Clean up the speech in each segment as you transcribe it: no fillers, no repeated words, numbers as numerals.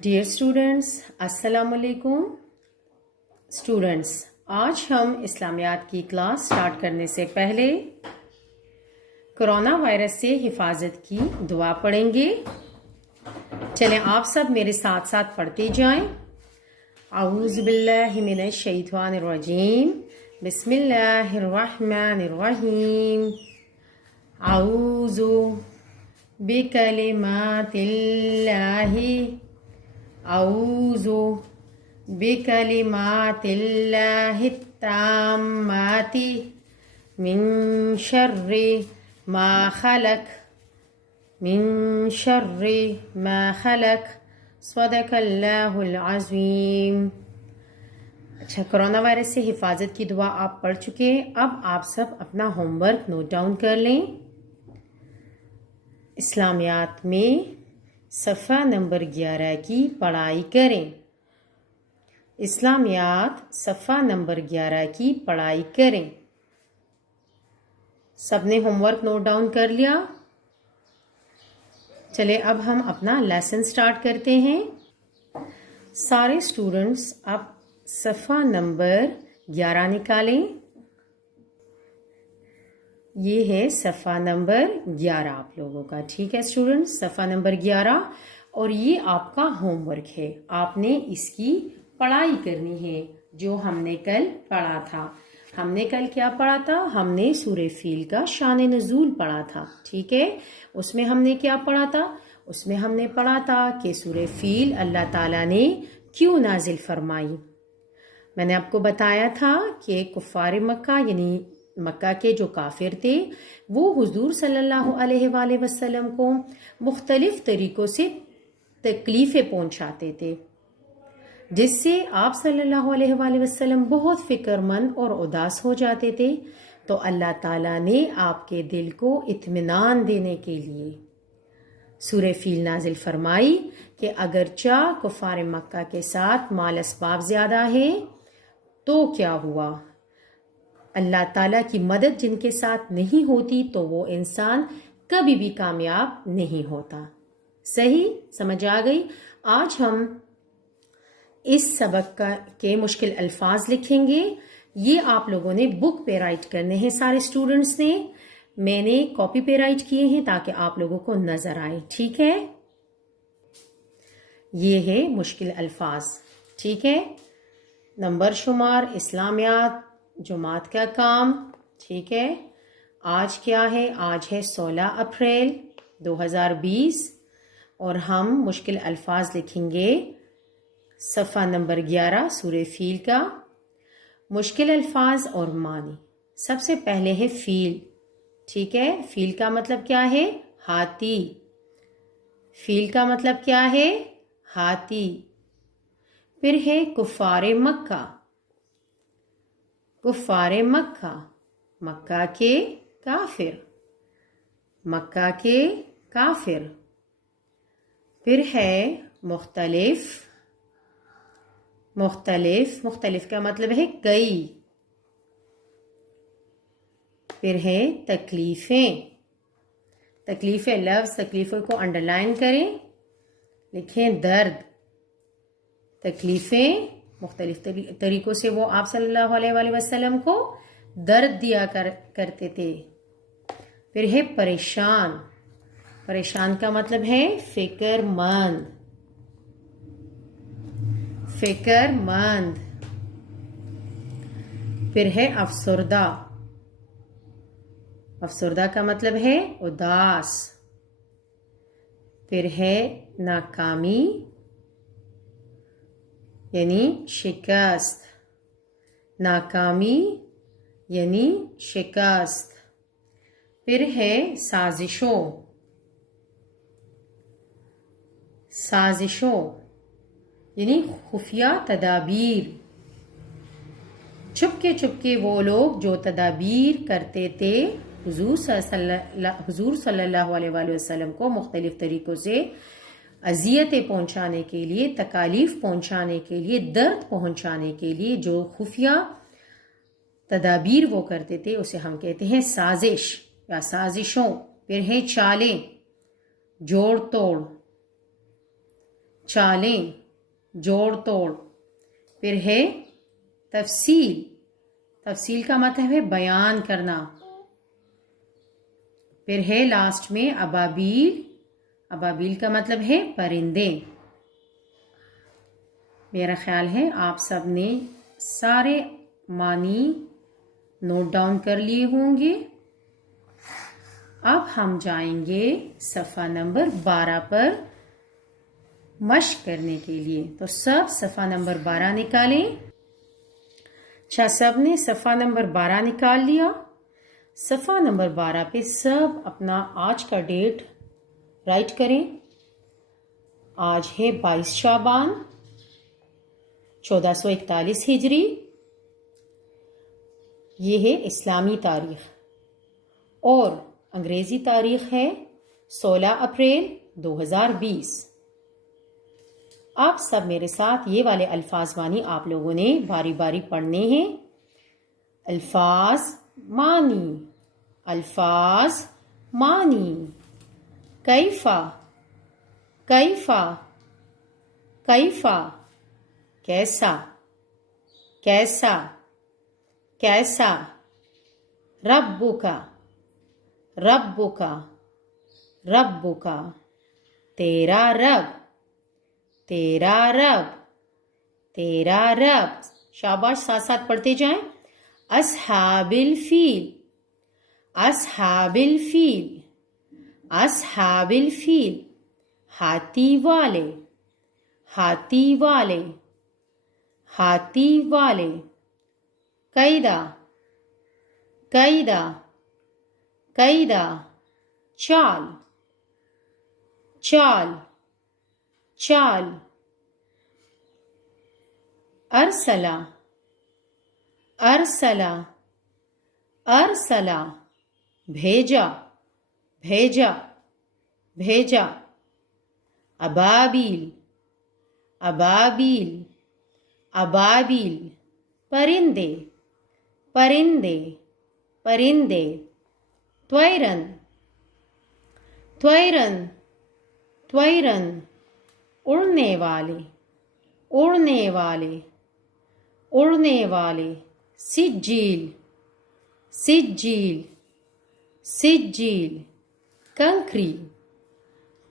Dear students السلام علیکم students, آج ہم اسلامیات کی کلاس سٹارٹ کرنے سے پہلے کرونا وائرس سے حفاظت کی دعا پڑھیں گے۔ چلیں آپ سب میرے ساتھ ساتھ پڑھتے جائیں۔ اعوذ باللہ من الشیطان الرجیم، بسم اللہ الرحمن الرحیم۔ اعوذ بکلمات اللہ اعوذ بکلمات اللہ التامات من شر ما خلق صدق اللہ العظیم۔ اچھا، کرونا وائرس سے حفاظت کی دعا آپ پڑھ چکے ہیں۔ اب آپ سب اپنا ہوم ورک نوٹ ڈاؤن کر لیں۔ اسلامیات میں صفحہ نمبر 11 کی پڑھائی کریں۔ اسلامیات صفحہ نمبر 11 کی پڑھائی کریں۔ سب نے ہوم ورک نوٹ ڈاؤن کر لیا؟ چلے اب ہم اپنا لیسن سٹارٹ کرتے ہیں۔ سارے اسٹوڈنٹس اب صفحہ نمبر 11 نکالیں۔ یہ ہے صفحہ نمبر 11 آپ لوگوں کا، ٹھیک ہے اسٹوڈنٹس، صفحہ نمبر 11، اور یہ آپ کا ہوم ورک ہے۔ آپ نے اس کی پڑھائی کرنی ہے جو ہم نے کل پڑھا تھا۔ ہم نے کل کیا پڑھا تھا؟ ہم نے سورہ فیل کا شان نزول پڑھا تھا، ٹھیک ہے۔ اس میں ہم نے کیا پڑھا تھا؟ اس میں ہم نے پڑھا تھا کہ سورہ فیل اللہ تعالیٰ نے کیوں نازل فرمائی۔ میں نے آپ کو بتایا تھا کہ کفار مکہ یعنی مکہ کے جو کافر تھے وہ حضور صلی اللہ علیہ وآلہ وسلم کو مختلف طریقوں سے تکلیفیں پہنچاتے تھے، جس سے آپ صلی اللہ علیہ وآلہ وسلم بہت فکر مند اور اداس ہو جاتے تھے۔ تو اللہ تعالیٰ نے آپ کے دل کو اطمینان دینے کے لیے سورہ فیل نازل فرمائی کہ اگرچہ کفار مکہ کے ساتھ مال اسباب زیادہ ہے تو کیا ہوا، اللہ تعالیٰ کی مدد جن کے ساتھ نہیں ہوتی تو وہ انسان کبھی بھی کامیاب نہیں ہوتا۔ صحیح سمجھ آ گئی؟ آج ہم اس سبق کے مشکل الفاظ لکھیں گے۔ یہ آپ لوگوں نے بک پہ رائٹ کرنے ہیں، سارے اسٹوڈنٹس نے۔ میں نے کاپی پہ رائٹ کیے ہیں تاکہ آپ لوگوں کو نظر آئے، ٹھیک ہے۔ یہ ہے مشکل الفاظ، ٹھیک ہے۔ نمبر شمار اسلامیات جماعت کا کام، ٹھیک ہے۔ آج کیا ہے؟ آج ہے 16 اپریل 2020، اور ہم مشکل الفاظ لکھیں گے صفحہ نمبر 11 سورہ فیل کا۔ مشکل الفاظ اور معنی۔ سب سے پہلے ہے فیل، ٹھیک ہے۔ فیل کا مطلب کیا ہے؟ ہاتھی۔ فیل کا مطلب کیا ہے؟ ہاتھی۔ پھر ہے کفار مکہ۔ کفار مکہ، مکہ کے کافر، مکہ کے کافر۔ پھر ہے مختلف۔ مختلف، مختلف کا مطلب ہے کئی۔ پھر ہے تکلیفیں۔ تکلیفیں، لفظ تکلیفوں کو انڈر لائن کریں، لکھیں درد۔ تکلیفیں مختلف طریقوں سے وہ آپ صلی اللہ علیہ وآلہ وسلم کو درد دیا کرتے تھے۔ پھر ہے پریشان۔ پریشان کا مطلب ہے فکر مند۔ فکر مند۔ پھر ہے افسردہ۔ افسردہ کا مطلب ہے اداس۔ پھر ہے ناکامی یعنی شکست۔ ناکامی یعنی شکست۔ پھر ہے سازشوں۔ سازشوں یعنی خفیہ تدابیر۔ چھپ کے وہ لوگ جو تدابیر کرتے تھے حضور صلی اللہ علیہ وآلہ وسلم کو مختلف طریقوں سے اذیتیں پہنچانے کے لیے، تکالیف پہنچانے کے لیے، درد پہنچانے کے لیے جو خفیہ تدابیر وہ کرتے تھے اسے ہم کہتے ہیں سازش یا سازشوں۔ پھر ہے چالیں، جوڑ توڑ۔ चालें, जोड़ तोड़। फिर है तफसील, तफसील का मतलब है बयान करना। फिर है लास्ट में अबाबील, अबाबील का मतलब है परिंदे। मेरा ख्याल है आप सब ने सारे मानी नोट डाउन कर लिए होंगे। अब हम जाएंगे सफ़ा नंबर 12 पर मश्क करने के लिए। तो सब सफ़ा नंबर 12 निकालें। अच्छा, सब ने सफ़ा नंबर 12 निकाल लिया। सफ़ा नंबर 12 पे सब अपना आज का डेट राइट करें। आज है 22 शाबान 1441 हिजरी। ये है इस्लामी तारीख और अंग्रेज़ी तारीख है 16 अप्रैल 2020। आप सब मेरे साथ ये वाले अल्फाज मानी आप लोगों ने बारी बारी पढ़ने हैं। अल्फाज मानी, अल्फाज मानी। कैफा, कैफा, कैफा, कैसा, कैसा, कैसा। रब्बुका, रब्बुका, रब्बुका। तेरा रब, तेरा रब, तेरा रब। शाबाश, साथ साथ पढ़ते जाएं। अस्हाबिल फील, अस्हाबिल फील, अस्हाबिल फील। हाथी वाले, हाथी वाले, हाथी वाले। कैदा, कैदा, कैदा। चाल, चाल, चाल। अरसला, अरसला, अरसला। भेजा, भेजा, भेजा। अबाबील, अबाबील, अबाबील। परिंदे, परिंदे, परिंदे। त्वैरन, त्वैरन, त्वैरन। उड़ने वाले, उड़ने वाले, उड़ने वाले। सिज्जील, सिज्जील, सिज्जील। कंकरी,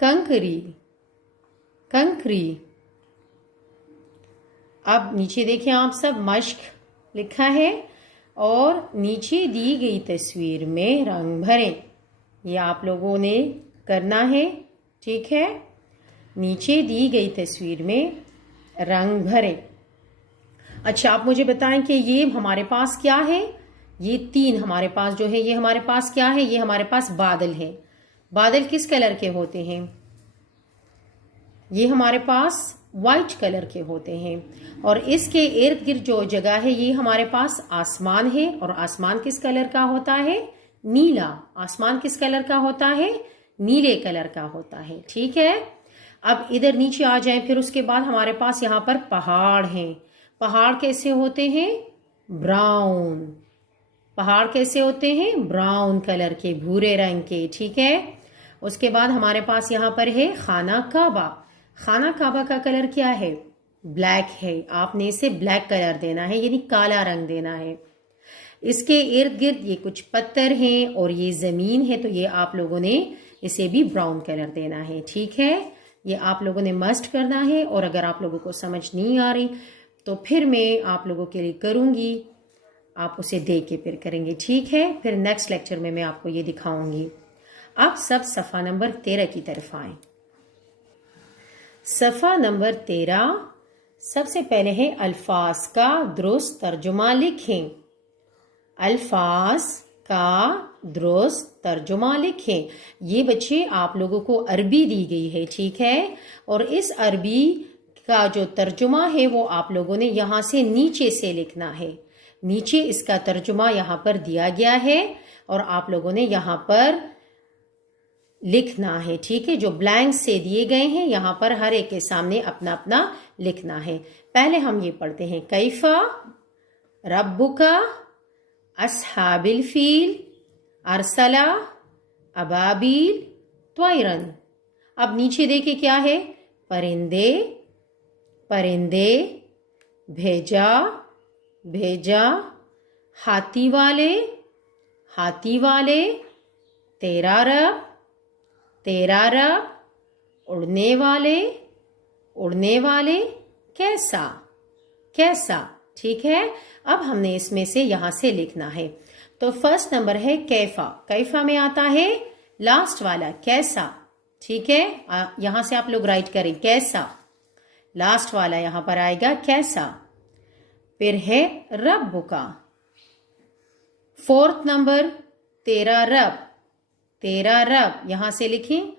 कंकरी, कंकरी। अब नीचे देखें आप सब, मश्क लिखा है और नीचे दी गई तस्वीर में रंग भरें। ये आप लोगों ने करना है, ठीक है। नीचे दी गई तस्वीर में रंग भरें। अच्छा, आप मुझे बताएं कि ये हमारे पास क्या है। ये तीन हमारे पास जो है, ये हमारे पास क्या है? ये हमारे पास बादल है। बादल किस कलर के होते हैं? ये हमारे पास वाइट कलर के होते हैं। और इसके इर्द गिर्द जो जगह है, ये हमारे पास आसमान है। और आसमान किस कलर का होता है? नीला। आसमान किस कलर का होता है? नीले कलर का होता है, ठीक है। अब इधर नीचे आ जाएं, फिर उसके बाद हमारे पास यहाँ पर पहाड़ हैं। पहाड़ कैसे होते हैं? ब्राउन। पहाड़ कैसे होते हैं? ब्राउन कलर के, भूरे रंग के, ठीक है। उसके बाद हमारे पास यहाँ पर है खाना काबा। खाना काबा का कलर क्या है? ब्लैक है। आपने इसे ब्लैक कलर देना है, यानी काला रंग देना है। इसके इर्द गिर्द ये कुछ पत्थर हैं और ये जमीन है, तो ये आप लोगों ने इसे भी ब्राउन कलर देना है, ठीक है। ये आप लोगों ने मस्ट करना है। और अगर आप लोगों को समझ नहीं आ रही तो फिर मैं आप लोगों के लिए करूंगी, आप उसे देख के फिर करेंगे, ठीक है। फिर नेक्स्ट लेक्चर में मैं आपको ये दिखाऊंगी। अब सब सफ़ा नंबर 13 की तरफ आए। सफ़ा नंबर 13, सबसे पहले है अल्फाज का दुरुस्त तर्जुमा लिखें। अल्फाज का दुरुस्त तर्जुमा लिखें। ये बच्चे आप लोगों को अरबी दी गई है, ठीक है। और इस अरबी का जो तर्जुमा है वो आप लोगों ने यहाँ से नीचे से लिखना है। नीचे इसका तर्जुमा यहाँ पर दिया गया है और आप लोगों ने यहाँ पर लिखना है, ठीक है। जो ब्लैंक से दिए गए हैं यहाँ पर हर एक के सामने अपना अपना लिखना है। पहले हम ये पढ़ते हैं, कैफा, रब्बुका, अस्हाबिल फील, अरसला, अबाबील, त्वैरन। अब नीचे देखे क्या है? परिंदे परिंदे, भेजा भेजा, हाथी वाले हाथी वाले, तेरा रब, उड़ने वाले, कैसा कैसा। ठीक है, अब हमने इसमें से यहां से लिखना है। तो फर्स्ट नंबर है कैफा। कैफा में आता है लास्ट वाला कैसा। ठीक है, यहां से आप लोग राइट करें कैसा, लास्ट वाला यहां पर आएगा कैसा। फिर है रब का। फोर्थ नंबर तेरा रब, यहां से लिखें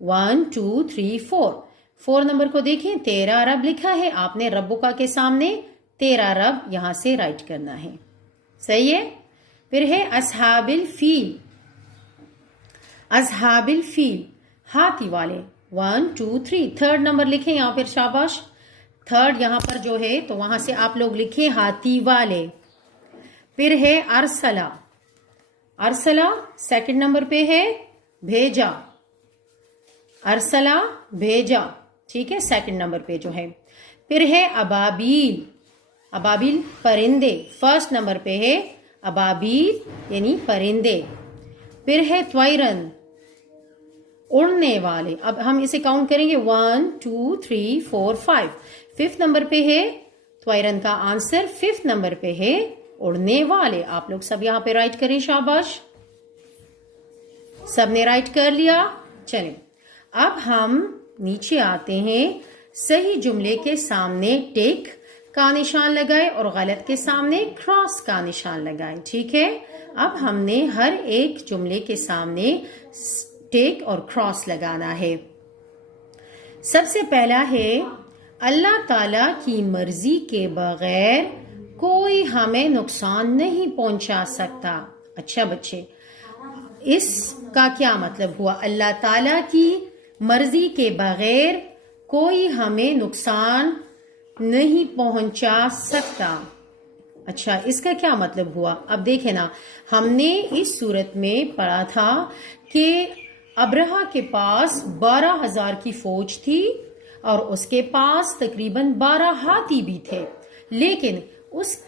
1 2 3 4। 4 नंबर को देखें, तेरा रब लिखा है, आपने रब्बुका के सामने तेरा रब यहां से राइट करना है। सही है। फिर है असहाबिल फील, हाथी वाले 1 2 3। थर्ड नंबर लिखें यहां पर, शाबाश। थर्ड यहां पर जो है तो वहां से आप लोग लिखें हाथी वाले। फिर है अरसला सेकंड नंबर पे है, भेजा, अरसला भेजा। ठीक है, सेकंड नंबर पे जो है। फिर है अबाबिल परिंदे, फर्स्ट नंबर पे है अबाबिल यानी परिंदे। फिर है त्वैरन, उड़ने वाले। अब हम इसे काउंट करेंगे 1 2 3 4 5। फिफ्थ नंबर पे है त्वैरन का आंसर, फिफ्थ नंबर पे है उड़ने वाले। आप लोग सब यहां पे राइट करें, शाबाश। सबने राइट कर लिया। चलें, अब हम नीचे आते हैं। सही जुमले के सामने टिक का निशान लगाए और गलत के सामने क्रॉस का निशान लगाए। ठीक है, अब हमने हर एक जुमले के सामने टिक और क्रॉस लगाना है। सबसे पहला है अल्लाह ताला की मर्जी के बगैर कोई हमें नुकसान नहीं पहुंचा सकता। अच्छा बच्चे, इसका क्या मतलब हुआ? अल्लाह ताला की मर्जी के बगैर कोई हमें नुकसान नहीं पहुंचा सकता। अच्छा, इसका क्या मतलब हुआ? अब देखें ना, हमने इस सूरत में पढ़ा था कि अब्रहा के पास 12,000 की फौज थी और उसके पास तकरीबन 12 हाथी भी थे, लेकिन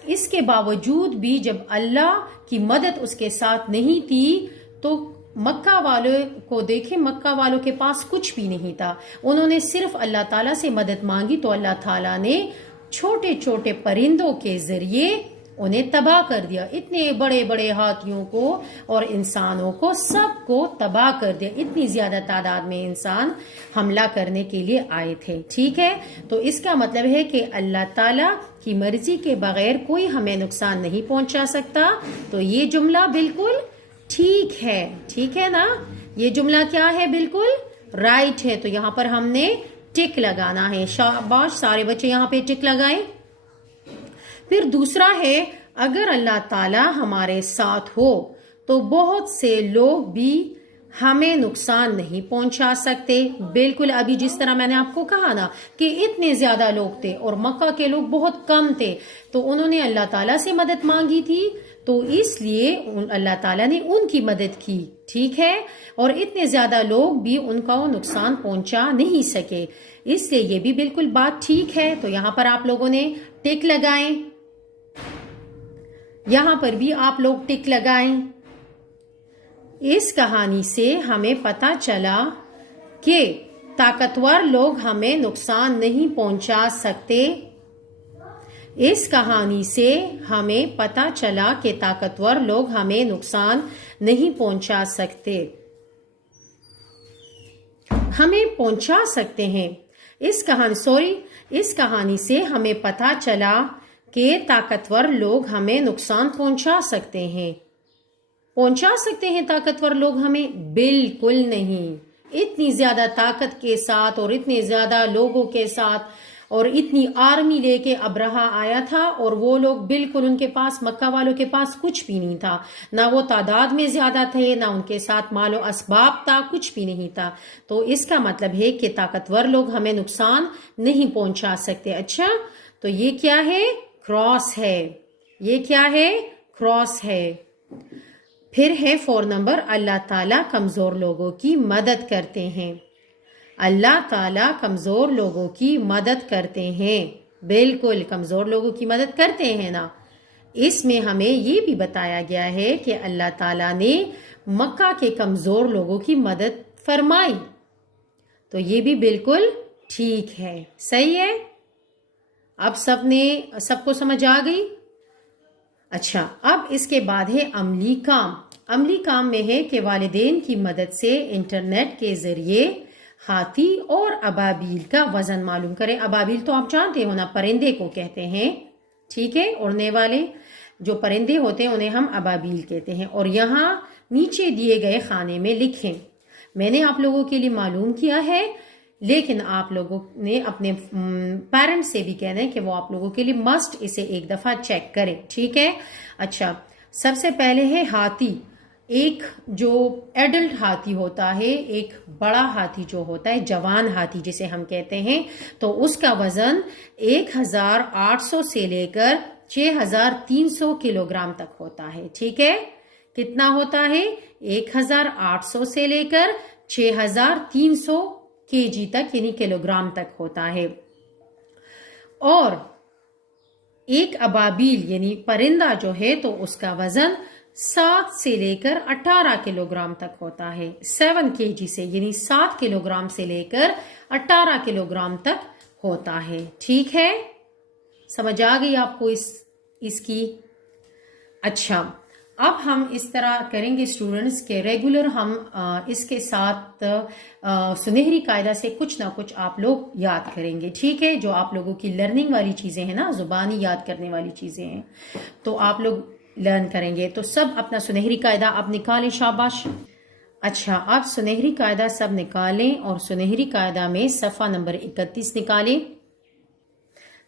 इसके बावजूद भी जब अल्लाह की मदद उसके साथ नहीं थी तो मक्का वालों को देखें, मक्का वालों के पास कुछ भी नहीं था। उन्होंने सिर्फ अल्लाह ताला से मदद मांगी तो अल्लाह ताला ने छोटे छोटे परिंदों के जरिए उन्हें तबाह कर दिया। इतने बड़े बड़े हाथियों को और इंसानों को सबको तबाह कर दिया। इतनी ज्यादा तादाद में इंसान हमला करने के लिए आए थे। ठीक है, तो इसका मतलब है कि अल्लाह ताला की मर्जी के बगैर कोई हमें नुकसान नहीं पहुंचा सकता। तो ये जुमला बिल्कुल ठीक है। ठीक है ना, ये जुमला क्या है? बिल्कुल राइट है। तो यहाँ पर हमने टिक लगाना है। शाबाश, सारे बच्चे यहाँ पे टिक लगाएं। फिर दूसरा है अगर अल्लाह ताला हमारे साथ हो तो बहुत से लोग भी हमें नुकसान नहीं पहुंचा सकते। बिल्कुल, अभी जिस तरह मैंने आपको कहा ना कि इतने ज्यादा लोग थे और मक्का के लोग बहुत कम थे, तो उन्होंने अल्लाह ताला से मदद मांगी थी, तो इसलिए अल्लाह ताला ने उनकी मदद की। ठीक है, और इतने ज्यादा लोग भी उनका नुकसान पहुंचा नहीं सके, इसलिए ये भी बिल्कुल बात ठीक है। तो यहाँ पर आप लोगों ने टिक लगाएं, यहां पर भी आप लोग टिक लगाएं। इस कहानी से हमें पता चला कि ताकतवर लोग हमें नुकसान नहीं पहुंचा सकते। इस कहानी से हमें पता चला कि ताकतवर लोग हमें नुकसान नहीं पहुंचा सकते, हमें पहुंचा सकते हैं। इस कहानी से हमें पता चला कि ताकतवर लोग हमें नुकसान पहुंचा सकते हैं। पहुंचा सकते हैं ताकतवर लोग हमें? बिल्कुल नहीं। इतनी ज्यादा ताकत के साथ और इतने ज्यादा लोगों के साथ और इतनी आर्मी लेके अब्रहा आया था और वो लोग बिल्कुल, उनके पास, मक्का वालों के पास कुछ भी नहीं था। ना वो तादाद में ज्यादा थे, ना उनके साथ मालो असबाब था, कुछ भी नहीं था। तो इसका मतलब है कि ताकतवर लोग हमें नुकसान नहीं पहुंचा सकते। अच्छा, तो ये क्या है? क्रॉस है। ये क्या है? क्रॉस है। फिर है 4 नंबर, अल्लाह ताला कमजोर लोगों की मदद करते हैं। اللہ تعالیٰ کمزور لوگوں کی مدد کرتے ہیں. بالکل کمزور لوگوں کی مدد کرتے ہیں نا. اس میں ہمیں یہ بھی بتایا گیا ہے کہ اللہ تعالیٰ نے مکہ کے کمزور لوگوں کی مدد فرمائی. تو یہ بھی بالکل ٹھیک ہے. صحیح ہے. اب سب کو سمجھ آ گئی. اچھا اب اس کے بعد ہے عملی کام. عملی کام میں ہے کہ والدین کی مدد سے انٹرنیٹ کے ذریعے ہاتھی اور ابابیل کا وزن معلوم کریں. ابابیل تو آپ جانتے ہو نا، پرندے کو کہتے ہیں. ٹھیک ہے. اڑنے والے جو پرندے ہوتے ہیں انہیں ہم ابابیل کہتے ہیں. اور یہاں نیچے دیے گئے خانے میں لکھیں. میں نے آپ لوگوں کے لیے معلوم کیا ہے، لیکن آپ لوگوں نے اپنے پیرنٹس سے بھی کہنا ہے کہ وہ آپ لوگوں کے لیے مسٹ اسے ایک دفعہ چیک کریں. ٹھیک ہے. اچھا سب سے پہلے ہے ہاتھی. ایک جو ایڈلٹ ہاتھی ہوتا ہے، ایک بڑا ہاتھی جو ہوتا ہے، جوان ہاتھی جسے ہم کہتے ہیں، تو اس کا وزن 1800 سے لے کر 6300 کلو گرام تک ہوتا ہے. ٹھیک ہے. کتنا ہوتا ہے؟ 1800 سے لے کر 6300 کے جی تک یعنی کلو گرام تک ہوتا ہے. اور ایک ابابیل یعنی پرندہ جو ہے تو اس کا وزن 7 سے لے کر 18 کلو گرام تک ہوتا ہے. 7 کے جی سے یعنی 7 کلو گرام سے لے کر 18 کلو گرام تک ہوتا ہے. ٹھیک ہے. سمجھ آ گئی آپ کو اس کی. اچھا اب ہم اس طرح کریں گے اسٹوڈنٹس کے ریگولر ہم اس کے ساتھ سنہری قاعدہ سے کچھ نہ کچھ آپ لوگ یاد کریں گے. ٹھیک ہے. جو آپ لوگوں کی لرننگ والی چیزیں ہیں نا، زبانی یاد کرنے والی چیزیں ہیں، تو آپ لوگ لرن کریں گے. تو سب اپنا سنہری قاعدہ اب نکالیں. شاباش. اچھا اب سنہری قاعدہ سب نکالیں اور سنہری قاعدہ میں صفحہ نمبر 31 نکالیں.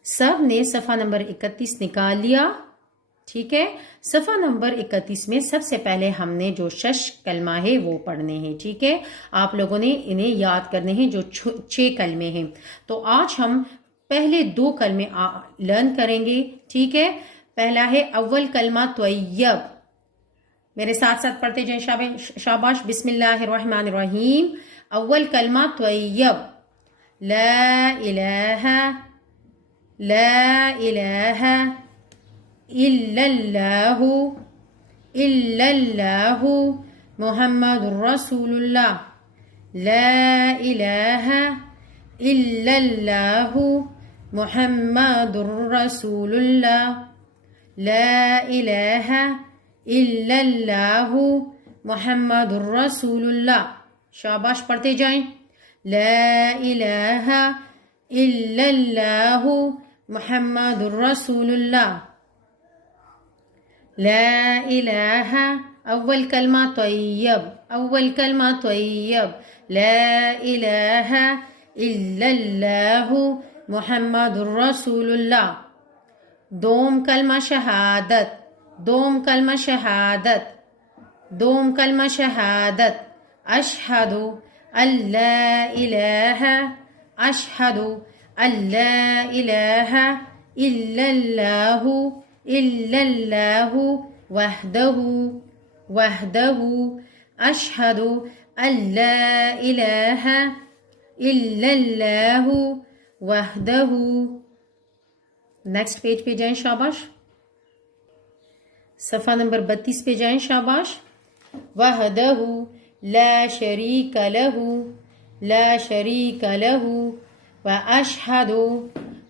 سب نے صفحہ نمبر 31 نکال لیا. ٹھیک ہے. صفحہ نمبر 31 میں سب سے پہلے ہم نے جو 6 کلمہ ہے وہ پڑھنے ہیں. ٹھیک ہے. آپ لوگوں نے انہیں یاد کرنے ہیں جو 6 کلمے ہیں. تو آج ہم پہلے 2 کلمے لرن کریں گے. ٹھیک ہے. پہلا ہے اول کلمہ طیب. میرے ساتھ ساتھ پڑھتے جائیں. شاباش. بسم اللہ الرحمن الرحیم. اول کلمہ طیب. لا الہ الا اللہ محمد رسول اللہ. لا الہ الا اللہ محمد رسول اللہ. لا الہ الا اللہ محمد رسول اللہ. شاباش. پڑھتے جائیں. لا الہ الا اللہ محمد رسول اللہ. لا الہ. اول کلمہ طیب. اول کلمہ طیب. لا الہ الا اللہ محمد رسول اللہ. دوم کلمہ شہادت. دوم کلمہ شہادت. دوم کلمہ شہادت. اشہد ان لا الہ. اشہد ان لا الہ الا اللہ الا اللہ وحدہ وحدہ. اشہد ان لا الہ الا اللہ وحدہ. نیکسٹ پیج پہ جائیں. شاباش. صفحہ نمبر 32 پہ جائیں. شاباش. وحدہ لا شریک لہ. لا شریک لہ. واشہد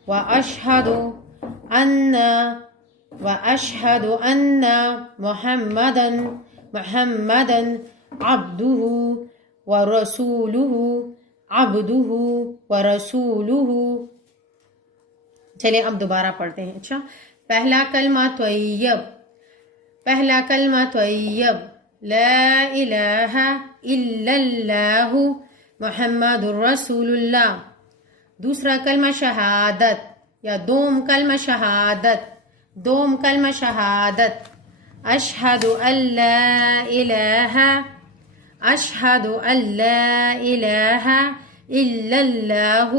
واشہد ان واشہد ان محمدا محمدا عبدہ ورسولہ. عبدہ ورسولہ. چلیں اب دوبارہ پڑھتے ہیں. اچھا پہلا کلمہ طیب. پہلا کلمہ طیب. لا الہ الا اللہ محمد رسول اللہ. دوسرا کلمہ شہادت یا دوم کلمہ شہادت. دوم کلمہ شہادت. اشہد ان لا الہ. اشہد ان لا الہ الا اللہ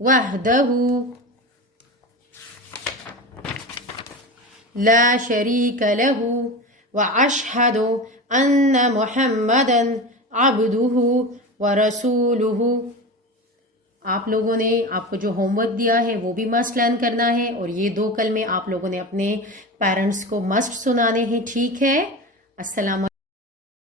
وحدہ لا شریک لہ. واشہد ان محمدا عبدہ ورسولہ. آپ لوگوں نے آپ کو جو ہوم ورک دیا ہے وہ بھی مسٹ لرن کرنا ہے اور یہ 2 کلمے آپ لوگوں نے اپنے پیرنٹس کو مسٹ سنانے ہیں. ٹھیک ہے. السلام